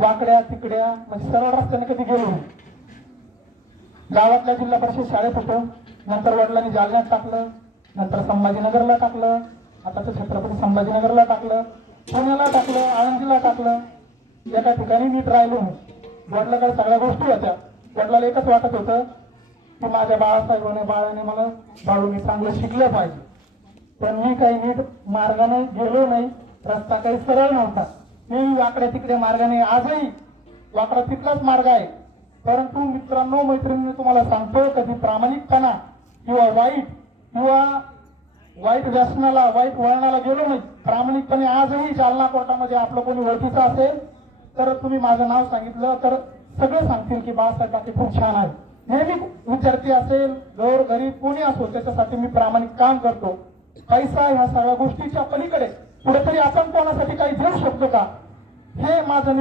वाकड्या तिकड्या म्हणजे सरळ रस्त्याने कधी गेलो नाही. गावातल्या जिल्हा परिषद शाळेत होतो, नंतर वडिलांनी जालन्यात टाकलं, नंतर संभाजीनगरला टाकलं, आता तर छत्रपती संभाजीनगरला टाकलं, पुण्याला टाकलं, आळंदीला टाकलं. एका ठिकाणी नीट राहिलो नाही. वडिलांकडे सगळ्या गोष्टी होत्या. वडिलांना एकच वाटत होतं की माझ्या बाळाने मला बाळूनी चांगलं शिकलं पाहिजे. पण मी काही नीट मार्गाने गेलो नाही. रस्ता काही सरळ नव्हता. मी वाकड्या तिकड्या मार्गाने, आजही वाकडा तिथलाच मार्ग आहे. परंतु मित्रांनो मैत्रिणींनो, तुम्हाला सांगतो, कधी प्रामाणिकपणा किंवा वाईट व्यसनाला, वाईट वळणाला गेलो नाही. प्रामाणिकपणे आजही जालना कोर्टामध्ये आपलं कोणी ओळखीचं असेल तर तुम्ही माझं नाव सांगितलं तर सगळे सांगतील की बाळासाहेब टाके खूप छान आहे. नेहमी विद्यार्थी असेल, गोर गरीब कोणी असो, त्याच्यासाठी मी प्रामाणिक काम करतो. पैसा ह्या सगळ्या गोष्टीच्या पलीकडे कुठेतरी आपण कोणासाठी काही देऊ शकतो का, हे माझं